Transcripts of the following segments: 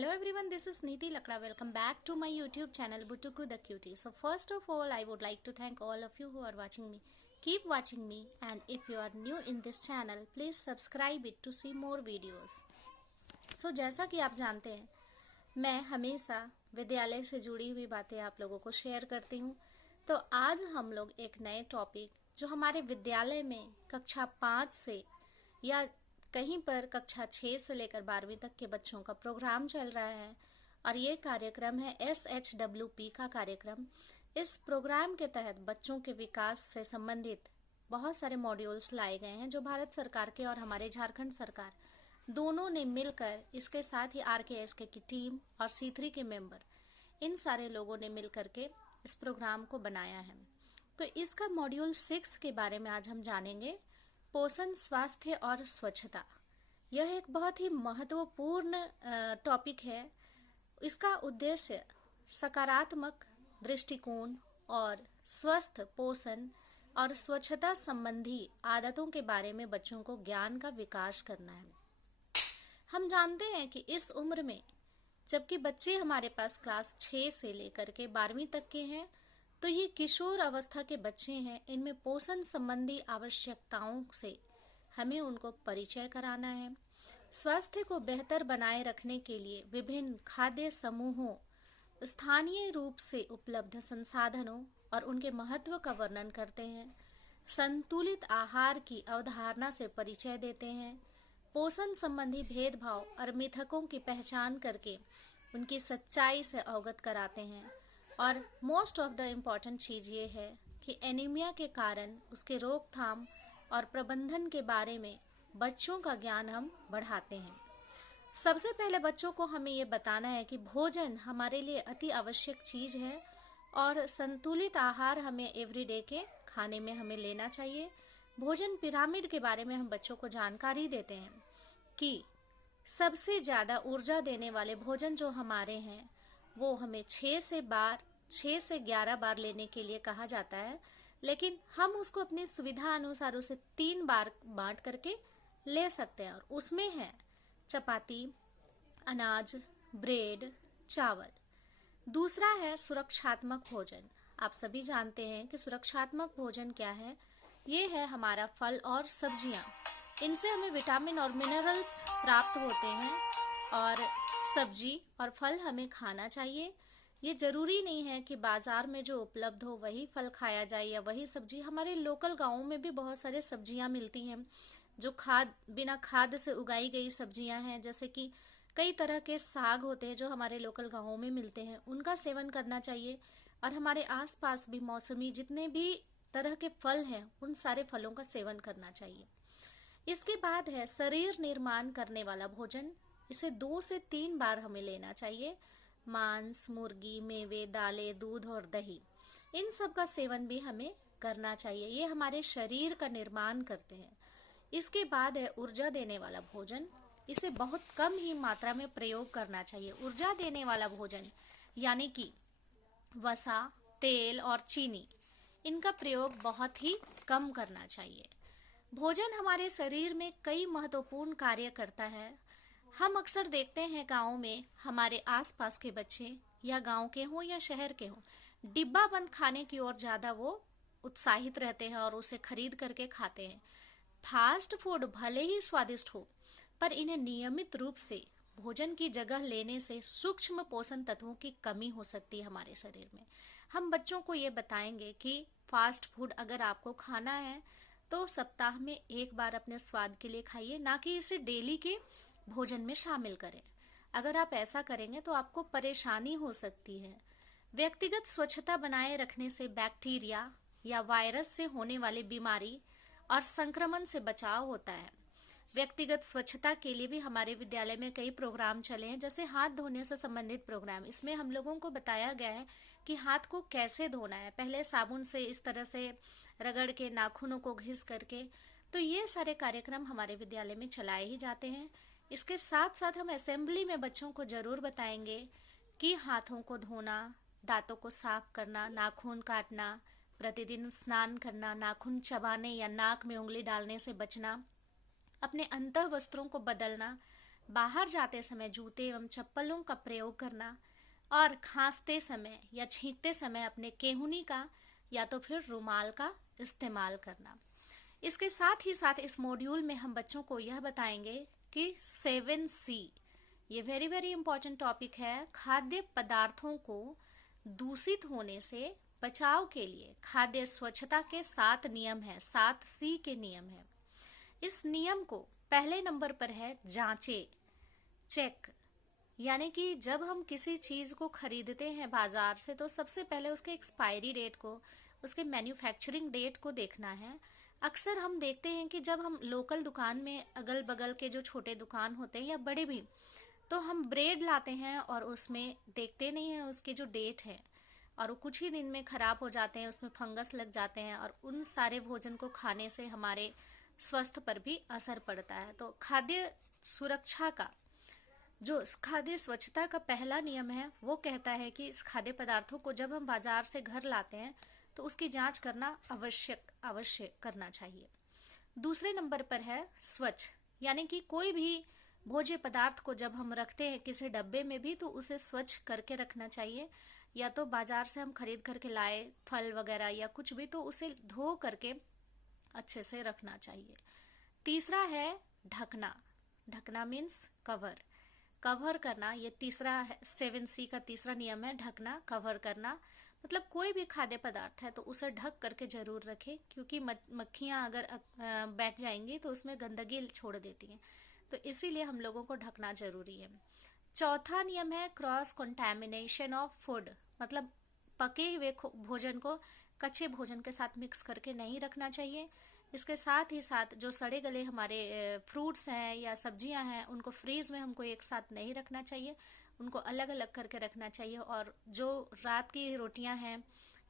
Hello everyone, this is Neeti Lakra. Welcome back to my YouTube channel Butuku the Cutie. So first of all, I would like to thank all of you who are watching me. Keep watching me, and if you are new in this channel, please subscribe it to see more videos. So जैसा कि आप जानते हैं, मैं हमेशा विद्यालय से जुड़ी हुई बातें आप लोगों को शेयर करती हूँ। तो आज हम लोग एक नए टॉपिक जो हमारे विद्यालय में कक्षा 5 से या कहीं पर कक्षा 6 से लेकर 12वीं तक के बच्चों का प्रोग्राम चल रहा है और ये कार्यक्रम है SHWP का कार्यक्रम। इस प्रोग्राम के तहत बच्चों के विकास से संबंधित बहुत सारे मॉड्यूल्स लाए गए हैं जो भारत सरकार के और हमारे झारखंड सरकार दोनों ने मिलकर, इसके साथ ही RKSK की टीम और C3 के मेंबर, इन सारे लोगों ने मिलकर के इस प्रोग्राम को बनाया है। तो इसका मॉड्यूल 6 के बारे में आज हम जानेंगे, पोषण, स्वास्थ्य और स्वच्छता। यह एक बहुत ही महत्वपूर्ण टॉपिक है। इसका उद्देश्य सकारात्मक दृष्टिकोण और स्वस्थ पोषण और स्वच्छता संबंधी आदतों के बारे में बच्चों को ज्ञान का विकास करना है। हम जानते हैं कि इस उम्र में जबकि बच्चे हमारे पास क्लास 6 से लेकर के 12वीं तक के हैं, तो ये किशोर अवस्था के बच्चे हैं। इनमें पोषण संबंधी आवश्यकताओं से हमें उनको परिचय कराना है। स्वास्थ्य को बेहतर बनाए रखने के लिए विभिन्न खाद्य समूहों, स्थानीय रूप से उपलब्ध संसाधनों और उनके महत्व का वर्णन करते हैं। संतुलित आहार की अवधारणा से परिचय देते हैं। पोषण संबंधी भेदभाव और मिथकों की पहचान करके उनकी सच्चाई से अवगत कराते हैं। और मोस्ट ऑफ द इम्पॉर्टेंट चीज़ ये है कि एनीमिया के कारण उसके रोकथाम और प्रबंधन के बारे में बच्चों का ज्ञान हम बढ़ाते हैं। सबसे पहले बच्चों को हमें ये बताना है कि भोजन हमारे लिए अति आवश्यक चीज़ है और संतुलित आहार हमें एवरीडे के खाने में हमें लेना चाहिए। भोजन पिरामिड के बारे में हम बच्चों को जानकारी देते हैं कि सबसे ज़्यादा ऊर्जा देने वाले भोजन जो हमारे हैं वो हमें 6 से 11 बार लेने के लिए कहा जाता है, लेकिन हम उसको अपनी सुविधा अनुसार उसे 3 बार बांट करके ले सकते हैं। और उसमें है चपाती, अनाज, ब्रेड, चावल। दूसरा है सुरक्षात्मक भोजन। आप सभी जानते हैं कि सुरक्षात्मक भोजन क्या है। ये है हमारा फल और सब्जियां। इनसे हमें विटामिन और मिनरल्स प्राप्त होते हैं और सब्जी और फल हमें खाना चाहिए। ये जरूरी नहीं है कि बाजार में जो उपलब्ध हो वही फल खाया जाए या वही सब्जी। हमारे लोकल गांवों में भी बहुत सारे सब्जियां मिलती हैं जो बिना खाद से उगाई गई सब्जियां हैं। जैसे कि कई तरह के साग होते हैं जो हमारे लोकल गांवों में मिलते हैं, उनका सेवन करना चाहिए। और हमारे आसपास भी मौसमी जितने भी तरह के फल हैं उन सारे फलों का सेवन करना चाहिए। इसके बाद है शरीर निर्माण करने वाला भोजन। इसे 2 से 3 बार हमें लेना चाहिए। मांस, मुर्गी, मेवे, दालें, दूध और दही, इन सब का सेवन भी हमें करना चाहिए। ये हमारे शरीर का निर्माण करते हैं। इसके बाद है ऊर्जा देने वाला भोजन। इसे बहुत कम ही मात्रा में प्रयोग करना चाहिए। ऊर्जा देने वाला भोजन यानी कि वसा, तेल और चीनी, इनका प्रयोग बहुत ही कम करना चाहिए। भोजन हमारे शरीर में कई महत्वपूर्ण कार्य करता है। हम अक्सर देखते हैं गाँव में हमारे आसपास के बच्चे, या गांव के हों या शहर के हों, डिब्बा बंद खाने की ओर ज़्यादा वो उत्साहित रहते हैं और उसे खरीद करके खाते हैं। फास्ट फूड भले ही स्वादिष्ट हो, पर इन्हें नियमित रूप से भोजन की जगह लेने से सूक्ष्म पोषण तत्वों की कमी हो सकती है हमारे शरीर में। हम बच्चों को ये बताएंगे कि फास्ट फूड अगर आपको खाना है तो सप्ताह में 1 बार अपने स्वाद के लिए खाइए, ना कि इसे डेली के भोजन में शामिल करें। अगर आप ऐसा करेंगे तो आपको परेशानी हो सकती है। व्यक्तिगत स्वच्छता बनाए रखने से बैक्टीरिया या वायरस से होने वाली बीमारी और संक्रमण से बचाव होता है। व्यक्तिगत स्वच्छता के लिए भी हमारे विद्यालय में कई प्रोग्राम चले हैं, जैसे हाथ धोने से संबंधित प्रोग्राम। इसमें हम लोगों को बताया गया है कि हाथ को कैसे धोना है। पहले साबुन से इस तरह से रगड़ के, नाखूनों को घिस करके। तो ये सारे कार्यक्रम हमारे विद्यालय में चलाए ही जाते हैं। इसके साथ साथ हम असेंबली में बच्चों को जरूर बताएंगे कि हाथों को धोना, दांतों को साफ करना, नाखून काटना, प्रतिदिन स्नान करना, नाखून चबाने या नाक में उंगली डालने से बचना, अपने अंतः वस्त्रों को बदलना, बाहर जाते समय जूते एवं चप्पलों का प्रयोग करना, और खांसते समय या छींकते समय अपने केहूनी का या तो फिर रुमाल का इस्तेमाल करना। इसके साथ ही साथ इस मॉड्यूल में हम बच्चों को यह बताएंगे कि 7C, ये वेरी वेरी इंपॉर्टेंट टॉपिक है। खाद्य पदार्थों को दूषित होने से बचाव के लिए खाद्य स्वच्छता के 7 नियम हैं, 7C के नियम हैं। इस नियम को पहले नंबर पर है जांचे, चेक। यानी कि जब हम किसी चीज को खरीदते हैं बाजार से तो सबसे पहले उसके एक्सपायरी डेट को, उसके मैन्युफैक्चरिंग डेट को देखना है। अक्सर हम देखते हैं कि जब हम लोकल दुकान में, अगल बगल के जो छोटे दुकान होते हैं या बड़े भी, तो हम ब्रेड लाते हैं और उसमें देखते नहीं हैं उसकी जो डेट है, और वो कुछ ही दिन में खराब हो जाते हैं, उसमें फंगस लग जाते हैं, और उन सारे भोजन को खाने से हमारे स्वास्थ्य पर भी असर पड़ता है। तो खाद्य सुरक्षा का, जो खाद्य स्वच्छता का पहला नियम है, वो कहता है कि इस खाद्य पदार्थों को जब हम बाजार से घर लाते हैं तो उसकी जांच करना अवश्य करना चाहिए। दूसरे नंबर पर है स्वच्छ, यानी कि कोई भी भोज्य पदार्थ को जब हम रखते हैं किसी डब्बे में भी तो उसे स्वच्छ करके रखना चाहिए। या तो बाजार से हम खरीद करके लाए फल वगैरह या कुछ भी, तो उसे धो करके अच्छे से रखना चाहिए। तीसरा है ढकना, ढकना मीन्स कवर करना। ये तीसरा है, 7C का तीसरा नियम है, ढकना, कवर करना। मतलब कोई भी खाद्य पदार्थ है तो उसे ढक करके जरूर रखें, क्योंकि मक्खियां अगर बैठ जाएंगी तो उसमें गंदगी छोड़ देती हैं, तो इसीलिए हम लोगों को ढकना जरूरी है। चौथा नियम है क्रॉस कंटैमिनेशन ऑफ फूड, मतलब पके हुए भोजन को कच्चे भोजन के साथ मिक्स करके नहीं रखना चाहिए। इसके साथ ही साथ जो सड़े गले हमारे फ्रूट्स हैं या सब्जियां हैं उनको फ्रीज में हमको एक साथ नहीं रखना चाहिए, उनको अलग अलग करके रखना चाहिए। और जो रात की रोटियां हैं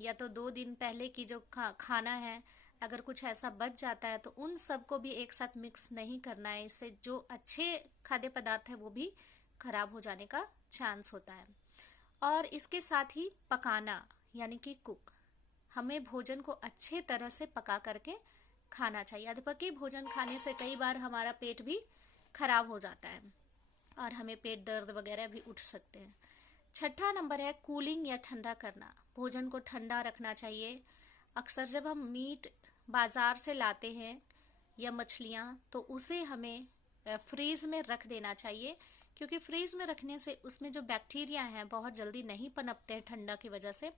या तो 2 दिन पहले की जो खाना है, अगर कुछ ऐसा बच जाता है तो उन सबको भी एक साथ मिक्स नहीं करना है, इससे जो अच्छे खाद्य पदार्थ है वो भी खराब हो जाने का चांस होता है। और इसके साथ ही पकाना, यानी कि कुक, हमें भोजन को अच्छे तरह से पका करके खाना चाहिए। अधपके भोजन खाने से कई बार हमारा पेट भी खराब हो जाता है और हमें पेट दर्द वगैरह भी उठ सकते हैं। छठा नंबर है कूलिंग या ठंडा करना, भोजन को ठंडा रखना चाहिए। अक्सर जब हम मीट बाजार से लाते हैं या मछलियाँ, तो उसे हमें फ्रीज में रख देना चाहिए, क्योंकि फ्रीज में रखने से उसमें जो बैक्टीरिया हैं बहुत जल्दी नहीं पनपते हैं ठंडा की वजह से,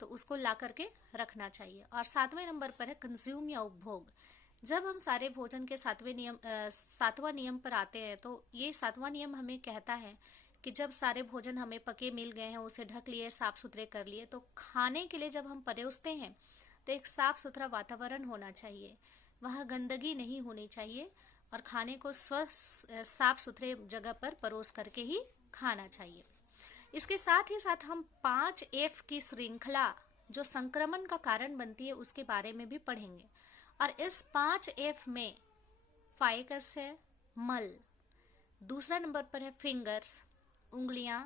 तो उसको ला करके रखना चाहिए। और 7वें नंबर पर है कंज्यूम या उपभोग। जब हम सारे भोजन के 7वां नियम पर आते हैं तो ये 7वां नियम हमें कहता है कि जब सारे भोजन हमें पके मिल गए हैं, उसे ढक लिए, साफ सुथरे कर लिए, तो खाने के लिए जब हम परोसते हैं तो एक साफ सुथरा वातावरण होना चाहिए, वहाँ गंदगी नहीं होनी चाहिए, और खाने को साफ सुथरे जगह पर परोस करके ही खाना चाहिए। इसके साथ ही साथ हम 5F की श्रृंखला जो संक्रमण का कारण बनती है उसके बारे में भी पढ़ेंगे। और इस 5F में फाइकस है, मल, दूसरा नंबर पर है फिंगर्स, उंगलियां,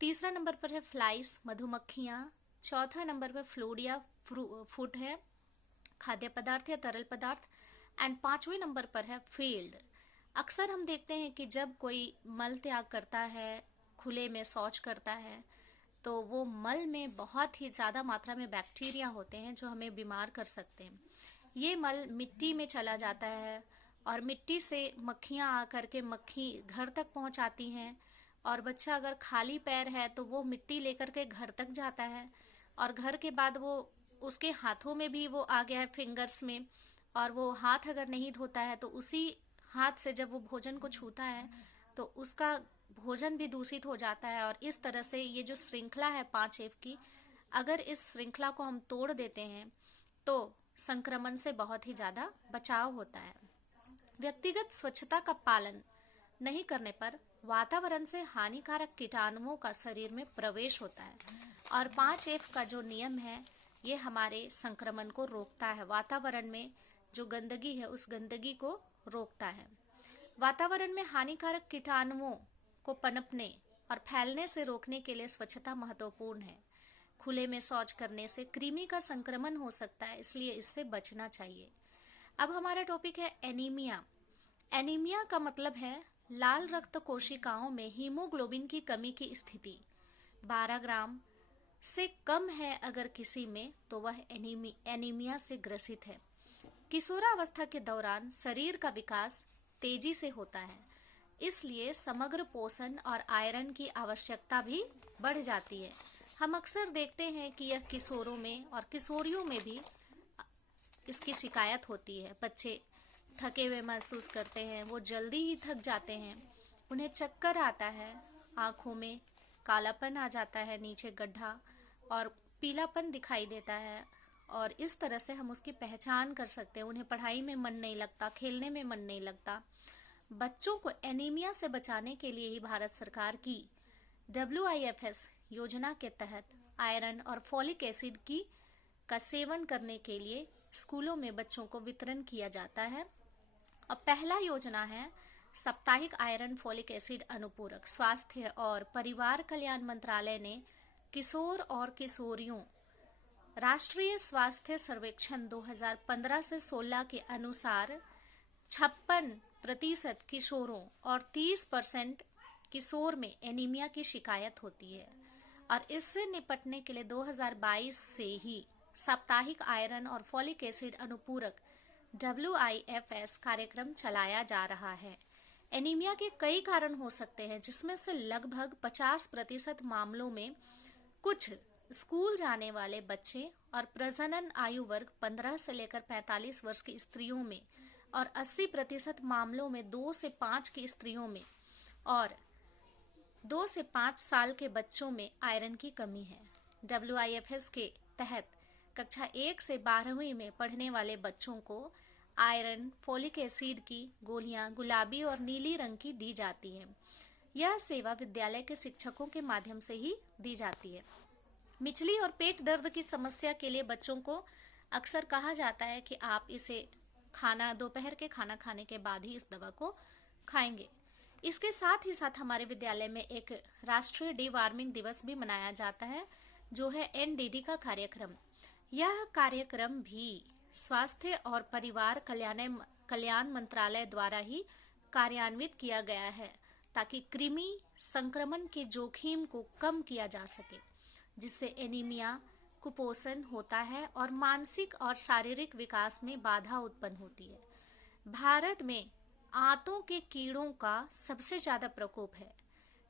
तीसरा नंबर पर है फ्लाइस, मधुमक्खियां, चौथा नंबर पर फ्लोडिया, फूड है, खाद्य पदार्थ या तरल पदार्थ, एंड 5वें नंबर पर है फील्ड। अक्सर हम देखते हैं कि जब कोई मल त्याग करता है, खुले में शौच करता है, तो वो मल में बहुत ही ज़्यादा मात्रा में बैक्टीरिया होते हैं जो हमें बीमार कर सकते हैं। ये मल मिट्टी में चला जाता है और मिट्टी से मक्खियाँ आकर के मक्खी घर तक पहुँचाती हैं, और बच्चा अगर खाली पैर है तो वो मिट्टी लेकर के घर तक जाता है, और घर के बाद वो उसके हाथों में भी वो आ गया है फिंगर्स में, और वो हाथ अगर नहीं धोता है तो उसी हाथ से जब वो भोजन को छूता है तो उसका भोजन भी दूषित हो जाता है। और इस तरह से ये जो श्रृंखला है 5F की, अगर इस श्रृंखला को हम तोड़ देते हैं तो संक्रमण से बहुत ही ज़्यादा बचाव होता है। व्यक्तिगत स्वच्छता का पालन नहीं करने पर वातावरण से हानिकारक कीटाणुओं का शरीर में प्रवेश होता है, और 5F का जो नियम है ये हमारे संक्रमण को रोकता है, वातावरण में जो गंदगी है उस गंदगी को रोकता है। वातावरण में हानिकारक कीटाणुओं को पनपने और फैलने से रोकने के लिए स्वच्छता महत्वपूर्ण है। खुले में शौच करने से कृमि का संक्रमण हो सकता है, इसलिए इससे बचना चाहिए। अब हमारा टॉपिक है एनीमिया। एनीमिया का मतलब है लाल रक्त कोशिकाओं में हीमोग्लोबिन की कमी की स्थिति 12 ग्राम से कम है अगर किसी में, तो वह एनीमिया से ग्रसित है। किशोरावस्था के दौरान शरीर का विकास तेजी से होता है, इसलिए समग्र पोषण और आयरन की आवश्यकता भी बढ़ जाती है। हम अक्सर देखते हैं कि यह किशोरों में और किशोरियों में भी इसकी शिकायत होती है। बच्चे थके हुए महसूस करते हैं, वो जल्दी ही थक जाते हैं, उन्हें चक्कर आता है, आंखों में कालापन आ जाता है, नीचे गड्ढा और पीलापन दिखाई देता है, और इस तरह से हम उसकी पहचान कर सकते हैं। उन्हें पढ़ाई में मन नहीं लगता, खेलने में मन नहीं लगता। बच्चों को एनीमिया से बचाने के लिए ही भारत सरकार की WIFS योजना के तहत आयरन और फॉलिक एसिड का सेवन करने के लिए स्कूलों में बच्चों को वितरण किया जाता है। अब पहला योजना है साप्ताहिक आयरन फॉलिक एसिड अनुपूरक। स्वास्थ्य और परिवार कल्याण मंत्रालय ने किशोर और किशोरियों राष्ट्रीय स्वास्थ्य सर्वेक्षण 2015 से 16 के अनुसार 56% किशोरों और 30% किशोर में एनीमिया की शिकायत होती है, और इससे निपटने के लिए 2022 से ही साप्ताहिक आयरन और फॉलिक एसिड अनुपूरक WIFS कार्यक्रम चलाया जा रहा है। एनीमिया के कई कारण हो सकते हैं, जिसमें से लगभग 50% मामलों में कुछ स्कूल जाने वाले बच्चे और प्रजनन आयु वर्ग 15 से लेकर 45 वर्ष की स्त्रियों में, और 80% मामलों में 2 से 5 की स्त्रियों में और 2 से 5 साल के बच्चों में आयरन की कमी है। WIFS के तहत कक्षा 1 से 12वीं में पढ़ने वाले बच्चों को आयरन फॉलिक एसिड की गोलियां गुलाबी और नीली रंग की दी जाती है। यह सेवा विद्यालय के शिक्षकों के माध्यम से ही दी जाती है। मिचली और पेट दर्द की समस्या के लिए बच्चों को अक्सर कहा जाता है कि आप इसे दोपहर के खाना खाने के बाद ही इस दवा को खाएंगे। इसके साथ ही साथ हमारे विद्यालय में एक राष्ट्रीय डिवार्मिंग दिवस भी मनाया जाता है, जो है NDD का कार्यक्रम। यह कार्यक्रम भी स्वास्थ्य और परिवार कल्याण मंत्रालय द्वारा ही कार्यान्वित किया गया है, ताकि कृमि संक्रमण के जोखिम को कम किया जा सके, जिससे एनीमिया, कुपोषण होता है और मानसिक और शारीरिक विकास में बाधा उत्पन्न होती है। भारत में आंतों के कीड़ों का सबसे ज्यादा प्रकोप है,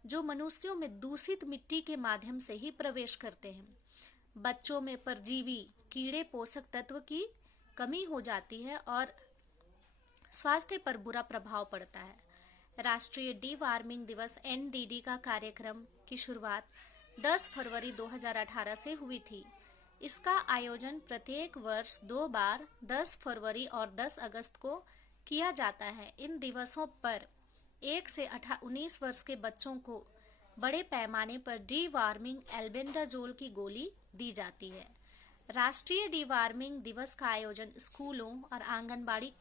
जो मनुष्यों में दूषित मिट्टी के माध्यम से ही प्रवेश करते हैं। बच्चों में परजीवी कीड़े पोषक तत्व की कमी हो जाती है और स्वास्थ्य पर बुरा प्रभाव पड़ता है। राष्ट्रीय डिवार्मिंग दिवस NDD का कार्यक्रम की शुरुआत 10 फरवरी 2018 से हुई थी। इसका आयोजन प्रत्येक वर्ष 2 बार 10 फरवरी और 10 अगस्त को किया जाता है। इन दिवसों पर 1 से 19 वर्ष के बच्चों को बड़े पैमाने पर डिवार्मिंग एल्बेंडाजोल की गोली दी जाती है। राष्ट्रीय डिवार्मिंग दिवस का आयोजन स्कूलों और आंगनबाड़ी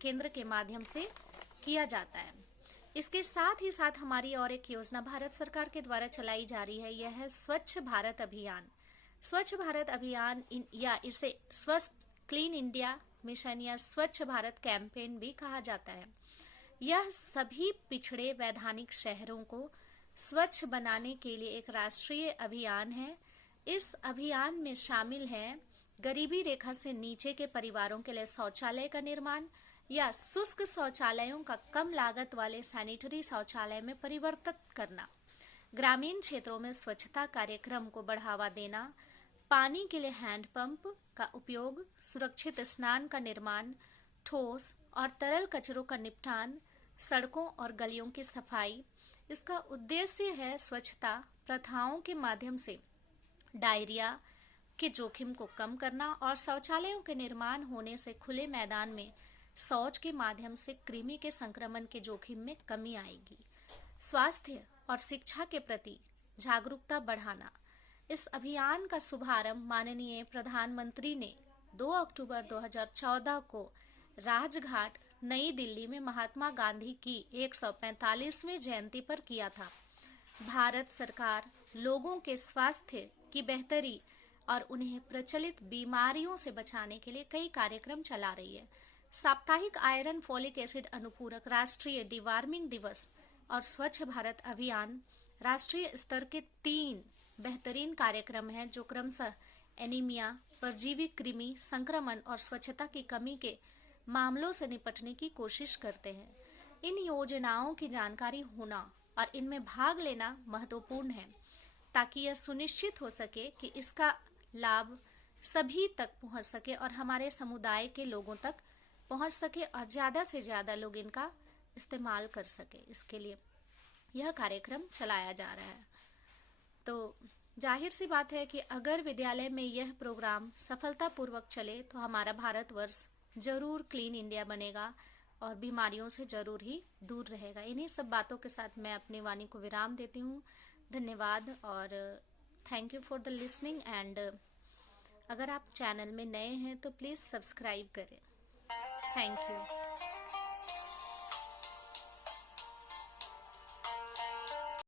केंद्र के माध्यम से किया जाता है। इसके साथ ही साथ हमारी और एक योजना भारत सरकार के द्वारा चलाई जा रही है, यह है स्वच्छ भारत अभियान। स्वच्छ भारत अभियान या इसे स्वस्थ क्लीन इंडिया मिशन या स्वच्छ भारत कैंपेन भी कहा जाता है। यह सभी पिछड़े वैधानिक शहरों को स्वच्छ बनाने के लिए एक राष्ट्रीय अभियान है। इस अभियान में शामिल है गरीबी रेखा से नीचे के परिवारों के लिए शौचालय का निर्माण या शुष्क शौचालयों का कम लागत वाले सैनिटरी शौचालय में परिवर्तित करना, ग्रामीण क्षेत्रों में स्वच्छता कार्यक्रम को बढ़ावा देना, पानी के लिए हैंडपंप का उपयोग, सुरक्षित स्नान का निर्माण, ठोस और तरल कचरों का निपटान, सड़कों और गलियों की सफाई। इसका उद्देश्य है स्वच्छता प्रथाओं के माध्यम से डायरिया के जोखिम को कम करना और शौचालयों के निर्माण होने से खुले मैदान में शौच के माध्यम से कृमि के संक्रमण के जोखिम में कमी आएगी। स्वास्थ्य और शिक्षा के प्रति जागरूकता बढ़ाना। इस अभियान का शुभारंभ माननीय प्रधानमंत्री ने 2 अक्टूबर 2014 को राजघाट नई दिल्ली में महात्मा गांधी की 145वीं जयंती पर किया था। भारत सरकार लोगों के स्वास्थ्य की बेहतरी और उन्हें प्रचलित बीमारियों से बचाने के लिए कई कार्यक्रम चला रही है। साप्ताहिक आयरन फोलिक एसिड अनुपूरक, राष्ट्रीय डिवार्मिंग दिवस और स्वच्छ भारत अभियान राष्ट्रीय स्तर के 3 बेहतरीन कार्यक्रम हैं जो क्रमशः एनीमिया, परजीवी कृमि संक्रमण और स्वच्छता की कमी के मामलों से निपटने की कोशिश करते हैं। इन योजनाओं की जानकारी होना और इनमें भाग लेना महत्वपूर्ण है ताकि यह सुनिश्चित हो सके कि इसका लाभ सभी तक पहुंच सके और हमारे समुदाय के लोगों तक पहुंच सके और ज़्यादा से ज़्यादा लोग इनका इस्तेमाल कर सके। इसके लिए यह कार्यक्रम चलाया जा रहा है। तो जाहिर सी बात है कि अगर विद्यालय में यह प्रोग्राम सफलतापूर्वक चले तो हमारा भारतवर्ष जरूर क्लीन इंडिया बनेगा और बीमारियों से जरूर ही दूर रहेगा। इन्हीं सब बातों के साथ मैं अपनी वाणी को विराम देती हूँ। धन्यवाद और thank you for the listening. And अगर आप चैनल में नए हैं तो प्लीज़ सब्सक्राइब करें। Thank you.